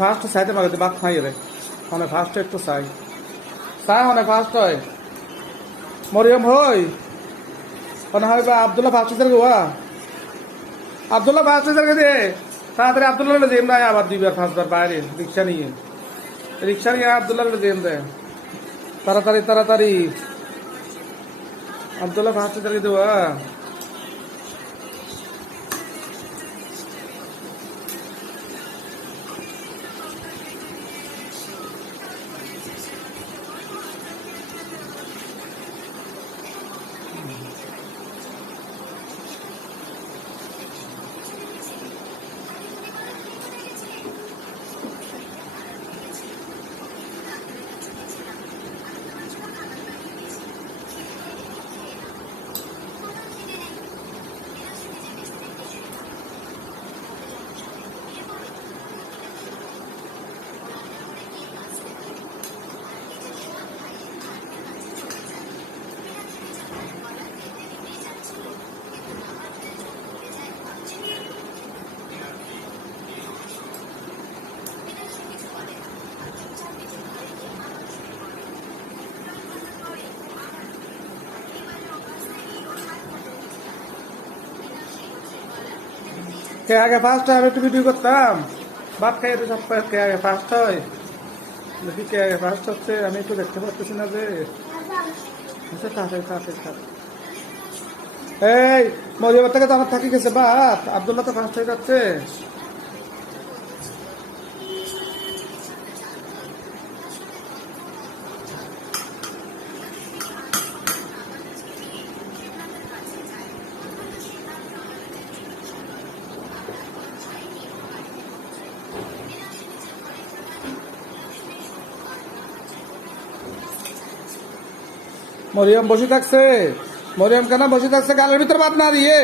first চাইতে মাগে বাদ খাই রে মানে ফার্স্ট একটু চাই চাই মানে ফার্স্ট হয় মরিয়ম হই মানে হয় বা আবদুল্লাহ ফার্স্ট হাজার গোয়া আবদুল্লাহ ফার্স্ট হাজার দে তাড়াতাড়ি আবদুল্লাহ দিম না আবার 2বার 5বার বাইরে রিক্সা নিয়ে আবদুল্লাহ দিম দে তাড়াতাড়ি তাড়াতাড়ি আবদুল্লাহ ফার্স্ট হাজার দেওয়া কে আগে ফার্স্ট হয় আমি একটু ভিডিও করতাম ভাত খাই তো সব কে আগে ফার্স্ট হয় দেখি কে আগে ফার্স্ট হচ্ছে আমি একটু দেখতে পাচ্ছি না যে আচ্ছা তাড়াতাড়ি এই মরিয়মের থেকে তো আমার থাকি গেছে ভাত আবদুল্লাহ তো ফার্স্ট হয়ে যাচ্ছে মরিয়ম বসে থাকছে মরিয়ম কেন বসে থাকছে গালের ভিতর ভাত না দিয়ে